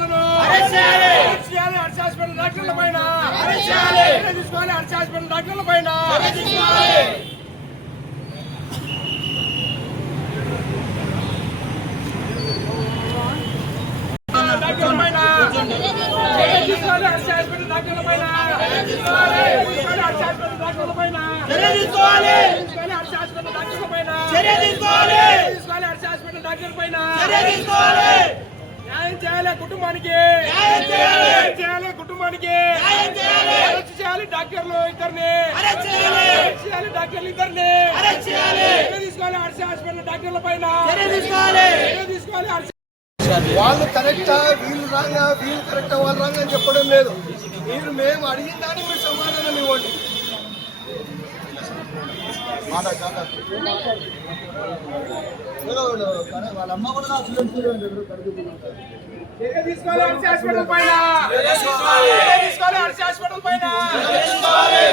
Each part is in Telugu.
డాక్టర్లను చేయాలి. హర్ష హాస్పిటల్ డాక్టర్ల పైన. తీసుకోవాలి హర్ష హాస్పిటల్ డాక్టర్ల పైన. చర్య తీసుకోవాలి. తీసుకోవాలి హర్ష హాస్పిటల్ డాక్టర్ పైన. చర్య తీసుకోవాలి. చేయాలి కుటుంబానికి. చేయాలి. కుటుంబానికి. అరెస్ట్ చేయాలి డాక్టర్లు ఇద్దరిని. చేయాలి. డాక్టర్లు ఇద్దరిని. తీసుకోవాలి హర్ష హాస్పిటల్ డాక్టర్ల పైన. తీసుకోవాలి. వాళ్ళు కరెక్టా? వీళ్ళు రాంగా? వీళ్ళు కరెక్టా? వాళ్ళు రాంగా అని చెప్పడం లేదు. మీరు మేము అడిగిన దానికి మీరు సమాధానం ఇవ్వండి? వాళ్ళ అమ్మ కూడా తీసుకోవాలి హర్ష హాస్పిటల్ పైన. తీసుకోవాలి. హర్ష హాస్పిటల్ పైన. చర్య తీసుకోవాలి.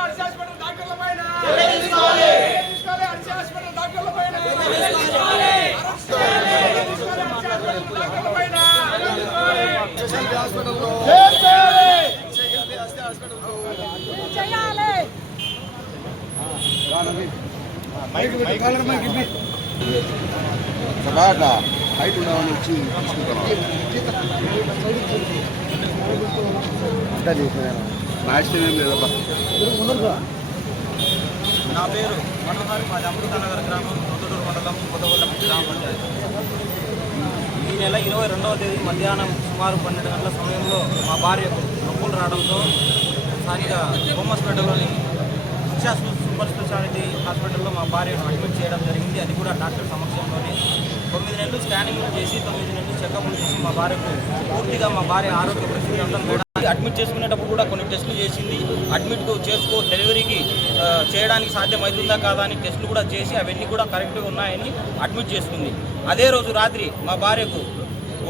హర్ష హాస్పిటల్ డాక్టర్ల పైన. చర్య తీసుకోవాలి. హర్ష హాస్పిటల్ డాక్టర్ల పైన. అరెస్ట్ చేయాలి. అరెస్ట్ చేయాలి. హైట్ ఉండవని వచ్చి నాశనం ఏం లేదబ్బా నా పేరు మనోహర్ మాది అమృతనగర్ గ్రామం కొత్తూరు మండలం కొత్తగొల్లం గ్రామ పంచాయతీ. ఈ నెల ఇరవై రెండవ తేదీ మధ్యాహ్నం సుమారు పన్నెండు గంటల సమయంలో మా భార్యకు నొప్పులు రావడంతో స్థానిక హోమస్పేటలోని శిక్షా సూపర్ స్పెషాలిటీ హాస్పిటల్లో మా భార్యను అడ్మిట్ చేయడం జరిగింది. అది కూడా డాక్టర్ సమక్షంలోనే. తొమ్మిది నెలలు స్కానింగ్ చేసి తొమ్మిది నెలలు చెకప్లు చేసి మా భార్యకు పూర్తిగా మా భార్య ఆరోగ్య పరిస్థితి ఉండడం కూడా అడ్మిట్ చేసుకునేటప్పుడు కూడా కొన్ని టెస్టులు చేసింది. అడ్మిట్ చేసుకో డెలివరీకి చేయడానికి చేయడానికి సాధ్యమవుతుందా కాదా అని టెస్టులు కూడా చేసి అవన్నీ కూడా కరెక్ట్గా ఉన్నాయని అడ్మిట్ చేసుకుంది అదే రోజు రాత్రి మా భార్యకు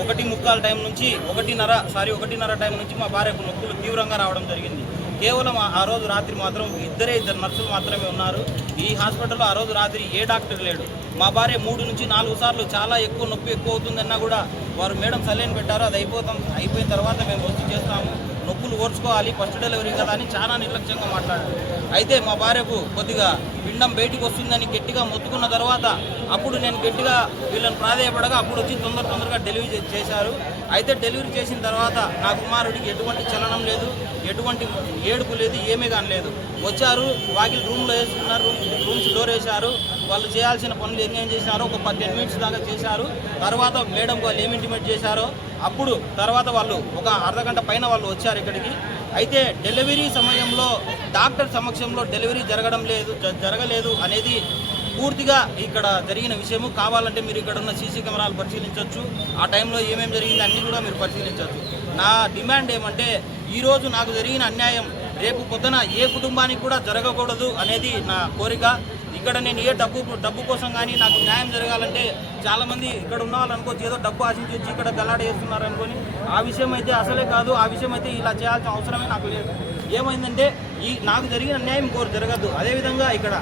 ఒకటి ముక్కాల టైం నుంచి ఒకటిన్నర సారీ ఒకటిన్నర టైం నుంచి మా భార్యకు నొప్పులు తీవ్రంగా రావడం జరిగింది. కేవలం ఆ రోజు రాత్రి మాత్రం ఇద్దరే ఇద్దరు నర్సులు మాత్రమే ఉన్నారు. ఈ హాస్పిటల్లో ఆ రోజు రాత్రి ఏ డాక్టర్ లేడు. మా భార్య మూడు నుంచి నాలుగు సార్లు చాలా ఎక్కువ నొప్పి ఎక్కువ అవుతుందన్నా కూడా వారు మేడం సలైన్ పెట్టారు అది అయిపోతాం అయిపోయిన తర్వాత మేము వచ్చి చేస్తాము. నొప్పులు ఓర్చుకోవాలి ఫస్ట్ డెలివరీ కదా అని చాలా నిర్లక్ష్యంగా మాట్లాడారు. అయితే మా భార్యకు కొద్దిగా పిండం బయటికి వస్తుందని గట్టిగా మొత్తుకున్న తర్వాత అప్పుడు నేను గట్టిగా వీళ్ళని ప్రాధేయపడగా అప్పుడు వచ్చి తొందర తొందరగా డెలివరీ చేశారు. అయితే డెలివరీ చేసిన తర్వాత నా కుమారుడికి ఎటువంటి చలనం లేదు ఎటువంటి ఏడుపు లేదు ఏమీ కానీ లేదు వచ్చారు వాకిల్ రూమ్లో వేసుకున్నారు రూమ్స్ డోర్ వేశారు. వాళ్ళు చేయాల్సిన పనులు ఏం ఏం చేశారో ఒక పద్దెనిమిది మినిట్స్ దాకా చేశారు. తర్వాత మేడం వాళ్ళు ఏమి ఇంటిమేట్ చేశారో అప్పుడు తర్వాత వాళ్ళు ఒక అర్ధగంట పైన వాళ్ళు వచ్చారు ఇక్కడికి. అయితే డెలివరీ సమయంలో డాక్టర్ సమక్షంలో డెలివరీ జరగడం లేదు జ- జరగలేదు అనేది పూర్తిగా ఇక్కడ జరిగిన విషయము. కావాలంటే మీరు ఇక్కడ ఉన్న సీసీ కెమెరాలు పరిశీలించవచ్చు ఆ టైంలో ఏమేమి జరిగింది అన్నీ కూడా మీరు పరిశీలించవచ్చు నా డిమాండ్ ఏమంటే ఈరోజు నాకు జరిగిన అన్యాయం రేపు పొద్దున ఏ కుటుంబానికి కూడా జరగకూడదు అనేది నా కోరిక. ఇక్కడ నేను ఏ డబ్బు డబ్బు కోసం కానీ నాకు న్యాయం జరగాలంటే చాలామంది ఇక్కడ ఉన్న వాళ్ళు అనుకోవచ్చు ఏదో డబ్బు ఆశించి వచ్చి ఇక్కడ గలాడ చేస్తున్నారు అనుకొని. ఆ విషయం అయితే అసలే కాదు ఆ విషయం అయితే ఇలా చేయాల్సిన అవసరమే నాకు లేదు. ఏమైందంటే ఈ నాకు జరిగిన అన్యాయం కోరు జరగదు అదేవిధంగా ఇక్కడ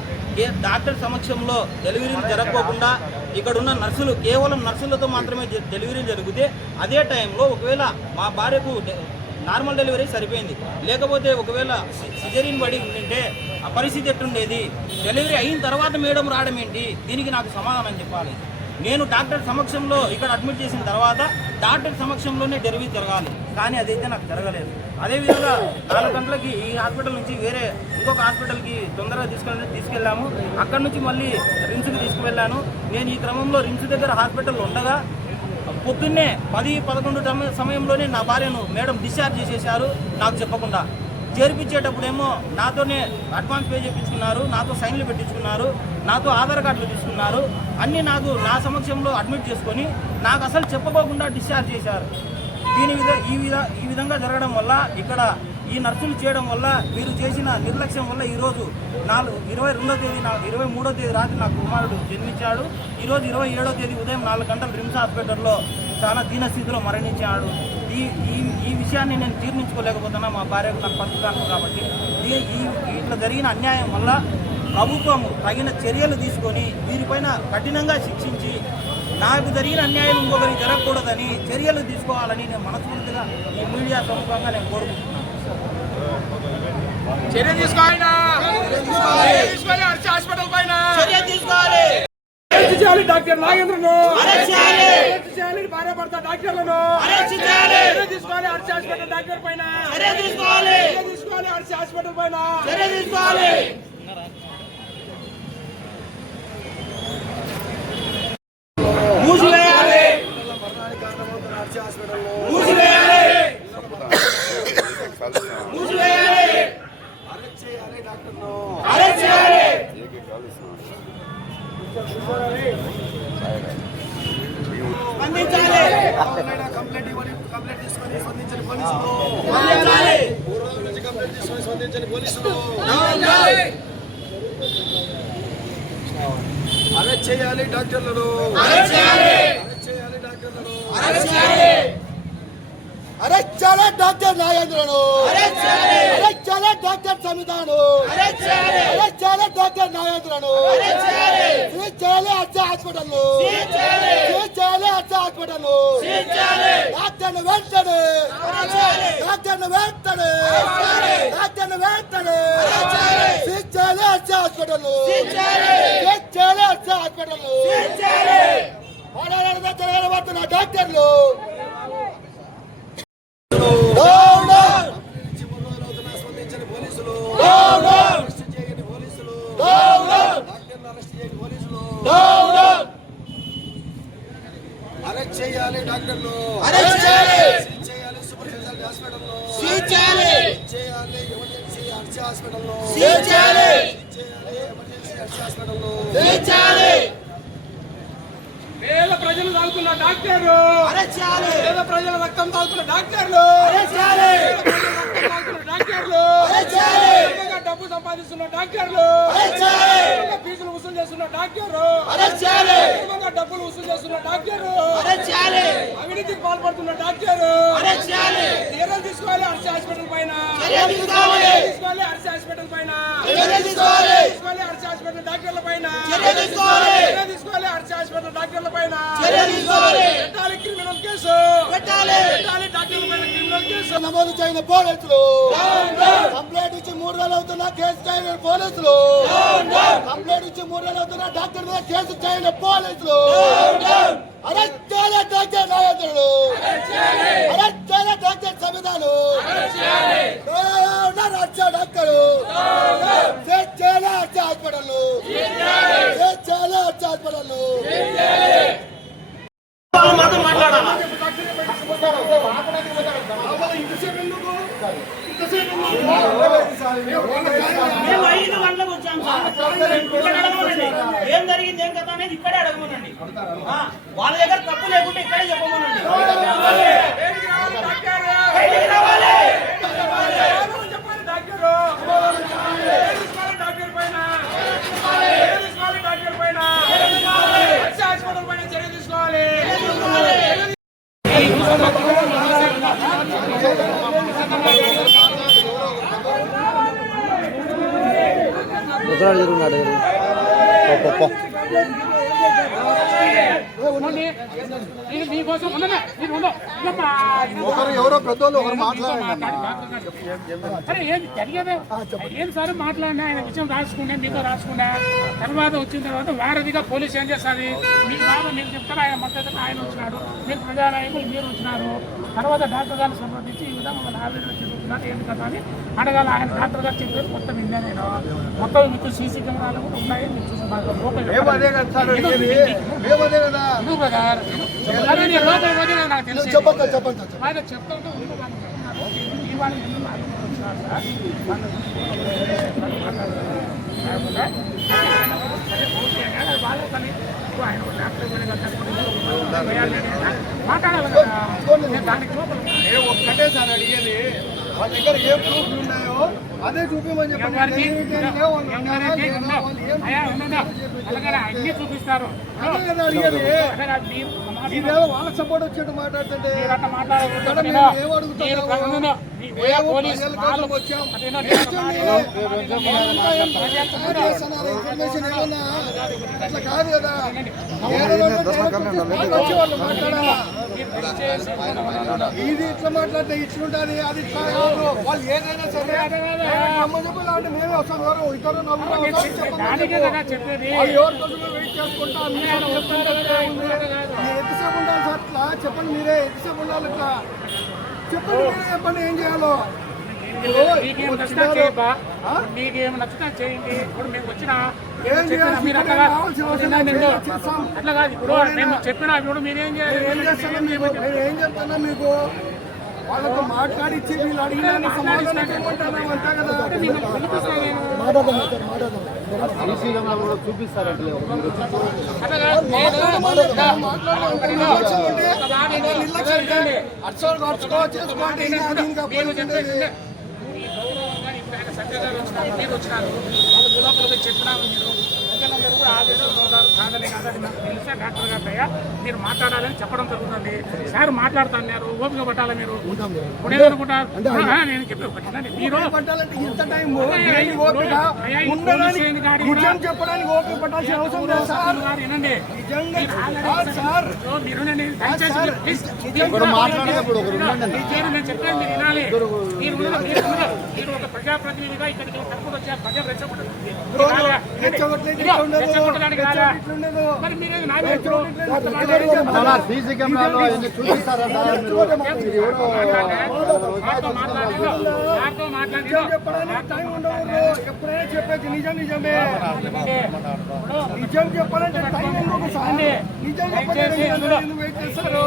ఏ డాక్టర్ సమక్షంలో డెలివరీలు జరగకోకుండా ఇక్కడ ఉన్న నర్సులు కేవలం నర్సులతో మాత్రమే డెలివరీలు జరిగితే అదే టైంలో ఒకవేళ మా భార్యకు నార్మల్ డెలివరీ సరిపోయింది. లేకపోతే ఒకవేళ సిజరీన్ పడి ఉండింటే ఆ పరిస్థితి ఎట్టుండేది డెలివరీ అయిన తర్వాత మేడం రావడం ఏంటి? దీనికి నాకు సమాధానం చెప్పాలి. నేను డాక్టర్ సమక్షంలో ఇక్కడ అడ్మిట్ చేసిన తర్వాత డాక్టర్ సమక్షంలోనే డెలివరీ జరగాలి. కానీ అదైతే నాకు జరగలేదు. అదేవిధంగా నాలుగు గంటలకి ఈ హాస్పిటల్ నుంచి వేరే ఇంకొక హాస్పిటల్కి తొందరగా తీసుకెళ్ళి తీసుకెళ్ళాము. అక్కడ నుంచి మళ్ళీ రిమ్స్కి తీసుకువెళ్ళాను. నేను ఈ క్రమంలో రిమ్స్ దగ్గర హాస్పిటల్ ఉండగా పొద్దున్నే పది పదకొండు సమయంలోనే నా భార్యను మేడం డిశ్చార్జ్ చేసేశారు. నాకు చెప్పకుండా చేర్పించేటప్పుడేమో నాతోనే అడ్వాన్స్ పే చేయించుకున్నారు నాతో సైన్లు పెట్టించుకున్నారు నాతో ఆధార్ కార్డులు తీసుకున్నారు. అన్నీ నాకు నా సమక్షంలో అడ్మిట్ చేసుకొని నాకు అసలు చెప్పబోకుండా డిశ్చార్జ్ చేశారు. దీని విధ ఈ విధ ఈ విధంగా జరగడం వల్ల ఇక్కడ ఈ నర్సులు చేయడం వల్ల వీరు చేసిన నిర్లక్ష్యం వల్ల ఈరోజు నాలుగు ఇరవై రెండో తేదీ నా ఇరవై మూడో తేదీ రాత్రి నాకు కుమారుడు జన్మించాడు. ఈరోజు ఇరవై ఏడో తేదీ ఉదయం నాలుగు గంటలు రిమ్స్ హాస్పిటల్లో చాలా దీనస్థితిలో మరణించాడు. ఈ ఈ ఈ విషయాన్ని నేను జీర్ణించుకోలేకపోతున్నా మా భార్యకు నాకు ఫస్ట్ కాబట్టి. ఈ ఇట్లా జరిగిన అన్యాయం వల్ల ప్రభుత్వం తగిన చర్యలు తీసుకొని వీరిపైన కఠినంగా శిక్షించి నాకు జరిగిన అన్యాయం ఇంకొకరికి జరగకూడదని చర్యలు తీసుకోవాలని నేను మనస్ఫూర్తిగా ఈ మీడియా సమూహంగా నేను కోరుకుంటున్నాను. చర్య తీసుకోవాలి. హాస్పిటల్ పైన. చర్య తీసుకోవాలి. అరెస్ట్ చేయాలి డాక్టర్ నాగేంద్రను. అరెస్ట్ చేయాలి. అరెస్ట్ చేయాలి భార్య భర్త డాక్టర్లను. అరెస్ట్ చేయాలి. చర్య తీసుకోవాలి హాస్పిటల్ డాక్టర్ పైన. చర్య తీసుకోవాలి. చర్య తీసుకోవాలి ఆర్చి హాస్పిటల్ పైన. చర్య తీసుకోవాలి మూసివేయాలి మరణానికి కారణమవుతున్న ఆర్చి హాస్పిటల్లో మూసివేయాలి మూసివేయాలి అరెస్ట్ చేయాలి డాక్టర్ను అరెస్ట్ చేయాలి స్పందించాలి ఎవరైనా కంప్లైంట్ ఇవ్వని కంప్లైంట్ తీసుకొని స్పందించని పోలీసులు స్పందించాలి మూడు రోజుల నుంచి కంప్లైంట్ తీసుకొని స్పందించని పోలీసులు అరెస్ట్ చేయాలి డాక్టర్లను అరెస్ట్ చేయాలి అరెస్ట్ చేయాలి డాక్టర్లను అరెస్ట్ చేయాలి అరెస్ట్ చేయాలి డాక్టర్ నాగేంద్రను. అరెస్ట్ చేయాలి డాక్టర్ సమితాను అరెస్ట్ చేయాలి డాక్టర్ నాగేంద్రను. చేయాలి అర్చ హాస్పిటల్ చేయాలి అర్చ హాస్పిటల్ చేయాలి డాక్టర్ని వెంటనే. డాక్టర్ని వెంటనే. డాక్టర్ని వెంటనే. సీజ్ చేయాలి అర్చ హాస్పిటల్ చేయాలి అర్చ హాస్పిటల్ పోరాడాలి జరగబడుతున్న డాక్టర్లు. ప్రజలు తాగుతున్న డాక్టర్లు. పేద ప్రజల రక్తం తాగుతున్న డాక్టర్లు. డాక్టర్లు. డబ్బు సంపాదిస్తున్న డాక్టర్లు. ఫీజులు వసూలు చేస్తున్న డాక్టర్లు. డబ్బులు వసూలు చేస్తున్న డాక్టర్లు. అవినీతికి పాల్పడుతున్న డాక్టర్లు. చర్యలు తీసుకోవాలి హర్ష హాస్పిటల్ పైన. తీసుకోవాలి. హర్ష హాస్పిటల్ పైన. తీసుకోవాలి. హర్ష హాస్పిటల్ డాక్టర్ల పైన. తీసుకోవాలి చర్య తీసుకోవాలి హర్ష హాస్పిటల్ డాక్టర్ల పైన చర్య తీసుకోవాలి పెట్టాలి క్రిమినల్ కేసు పెట్టాలి పెట్టాలి డాక్టర్ల పైన క్రిమినల్ కేసు నమోదు చేయని పోలీసులు. కంప్లైంట్ ఇచ్చి మూడు వేలు అవుతున్న కేసు చేయని పోలీసులు. కంప్లైంట్ ఇచ్చి మూడు వేలు అవుతున్న డాక్టర్ మీద కేసు చేయని పోలీసులు. అరెస్ట్ చేయాలి డాక్టర్ నాయకుడు అరెస్ట్ చేయాలి. Doctor doctor? చేయాలి? హాస్పిటల్ చేయాలి హర్చ హాస్పిటల్ మాత్రం మాట్లాడాలి మేము ఐదు గంటలకు వచ్చాం సార్. ఇక్కడ అడగమనండి. ఏం జరిగింది ఏం కథ అనేది ఇక్కడే అడగమనండి. వాళ్ళ దగ్గర తప్పు లేకుంటే ఇక్కడే చెప్పమనండి. రావాలి డాక్టర్ బయటికి రావాలి సమాధానం చెప్పాలి డాక్టర్ చర్య తీసుకోవాలి డాక్టర్ పైన చర్య తీసుకోవాలి డాక్టర్ పైన హర్ష హాస్పిటల్ పైన చర్య తీసుకోవాలి నేను మీకోసం ఉండనే నేను ఉండు ఇల్లమ్మా. ఒకరు ఒకరు ఏం సార్ మాట్లాడినా? ఆయన విషయం రాసుకున్నా మీతో రాసుకున్నా. తర్వాత వచ్చిన తర్వాత వారధిగా పోలీస్ ఏం చేస్తుంది? మీకు బాగా మీరు చెప్తారు? ఆయన మద్దతు ఆయన వచ్చినాడు. మీరు ప్రజానాయకులు మీరు వచ్చినారు. తర్వాత డాక్టర్ గారిని సంప్రదించి ఈ విధంగా వాళ్ళ ఆవేదన చెందుతున్నారు ఏంటి కదా అని అడగాలి ఆయన డాక్టర్ గారు చెప్పారు మొత్తం విన్నా నేను మొత్తం మీకు సీసీ కెమెరాలు కూడా ఉన్నాయి మీరు చూసి బాగా లోపల మేము అదే కదా కదా నాకు తెలిసి ఆయన చెప్తుంటే. ఇవాళ కదా కదా. మాట్లాడాలి కదా దానికి లోపల ఏ ఒక్కటే సార్ అడిగేది వాళ్ళ దగ్గర ఏ ప్రూఫ్ ఉన్నాయో అదే చూపించమని చెప్పండి. చూపిస్తారు. మీరేమో వాళ్ళకి సపోర్ట్ వచ్చేట్టు మాట్లాడుతుంటే ఏం? ఇన్ఫర్మేషన్ ఏమన్నా? అట్లా కాదు కదా. వచ్చి వాళ్ళు మాట్లాడాలా? ఇది ఇట్లా మాట్లాడితే ఇట్లుంటది అది ఇట్లా కాదు. వాళ్ళు ఏదైనా సరే నమ్మజప్పులు అంటే మేమే వస్తాం ఎవరు ఇతరు ఎంతసేపు ఉండాలి సార్? అట్లా చెప్పండి మీరే ఎంతసేపు ఉండాలి ఇట్లా? చెప్పండి మీరే చెప్పండి ఏం చేయాలో. మీకేం నచ్చినా చేయబ్బా? మీకేం నచ్చినా చేయండి? ఇప్పుడు మేము వచ్చిన ఏం చెప్పిన చేయాలి? మీరు అట్లా కాదు. ఇప్పుడు మేము చెప్పిన ఇప్పుడు చేయాలి? మీకు వాళ్ళతో మాట్లాడిచ్చి వీళ్ళు అడిగిన సమాధానం negociado గారు వచ్చినారు మీరు ప్రజలందరూ కూడా ఆదేశంతో ఉన్నారు కాదని కాదని నాకు తెలిసే డాక్టర్ గారు అయ్యా మీరు మాట్లాడాలని చెప్పడం జరుగుతుంది. సార్ మాట్లాడుతున్నారు. ఓపిక పట్టాలి మీరు? ఆ, నేను చెప్పి ఒకటి మీరు వినాలి. మీరు ఒక ప్రజాప్రతినిధిగా ఇక్కడికి తప్పుడు వచ్చారు. ప్రజా రెచ్చగొట్ట- సీసీ కెమెరాలో ఉండకూడదు. ఎప్పుడైనా చెప్పేది నిజం నిజమే. నిజం చెప్పాలంటే టైం ఎందుకు సార్. నిజం చెప్పాలంటే వెయిట్ చేస్తారు?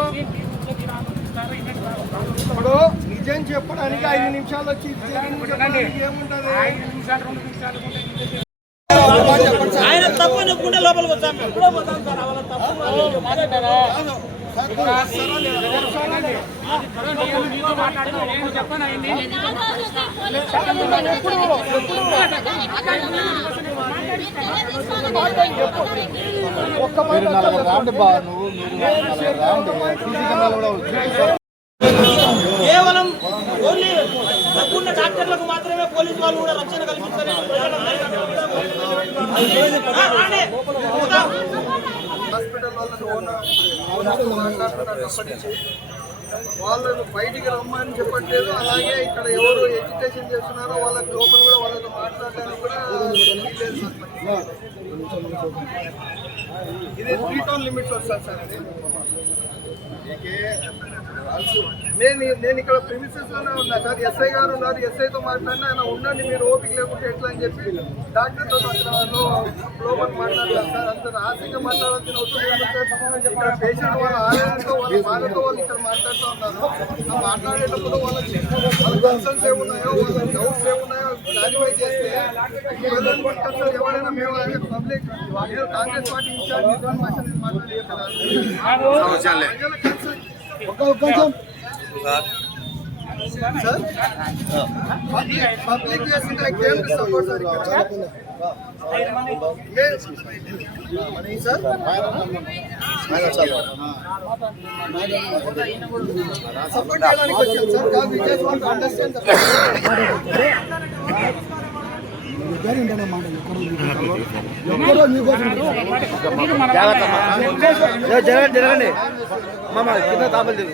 ఇప్పుడు నిజం చెప్పడానికి ఐదు నిమిషాలు వచ్చి ఏముంటది? ఐదు నిమిషాలు రెండు నిమిషాలు మూడు నిమిషాలు ఆయన తప్పు అనుకుంటే లోపలికి వచ్చాం మేము. ఇప్పుడే పోతాం సార్ వాళ్ళ తప్పు కేవలం ఓన్లీ డబ్బున్న డాక్టర్లకు మాత్రమే పోలీసు వాళ్ళు కూడా రక్షణ కల్పిస్తారు వాళ్ళని బయటికి రమ్మని చెప్పట్లేదు. అలాగే ఇక్కడ ఎవరు ఎడ్యుకేషన్ చేస్తున్నారో వాళ్ళకి లోపల కూడా వాళ్ళతో మాట్లాడడానికి కూడా. ఇది త్రీ టౌన్ లిమిట్స్ వస్తుంది సార్ ఇది నేను నేను ఇక్కడ ప్రిమిసెస్లోనే ఉన్నా సార్. ఎస్ఐ గారు ఉన్నారు. ఎస్ఐతో మాట్లాడినా ఆయన ఉండండి మీరు ఓపిక లేకుంటే ఎట్లా అని చెప్పి డాక్టర్తో లోపల మాట్లాడతారు సార్. అంత రహస్యంగా మాట్లాడాల్సిన అవసరం ఇక్కడ పేషెంట్ వాళ్ళ ఆలయంతో వాళ్ళ బాధతో వాళ్ళు ఇక్కడ మాట్లాడుతూ ఉన్నారు. మాట్లాడేటప్పుడు వాళ్ళకి వాళ్ళ కన్సర్న్స్ ఏమున్నాయో వాళ్ళ డౌట్స్ ఏమున్నాయో క్లారిఫై చేస్తే ఎవరైనా మేము పబ్లిక్ కాంగ్రెస్ పార్టీ ఇన్ఛార్జ్ మాట్లాడి ప్రజల కన్సర్న్ సార్ పబ్లిక్ చేసిన కేంద్ర సపోర్ట్ సార్ ఇక్కడ మే- సార్ సపోర్ట్ చేయడానికి వచ్చాను సార్ కాదు విజయ్ వాంట్ అండర్స్టాండ్ జరగండి జరగండి మామ కింద తాపలు దిగు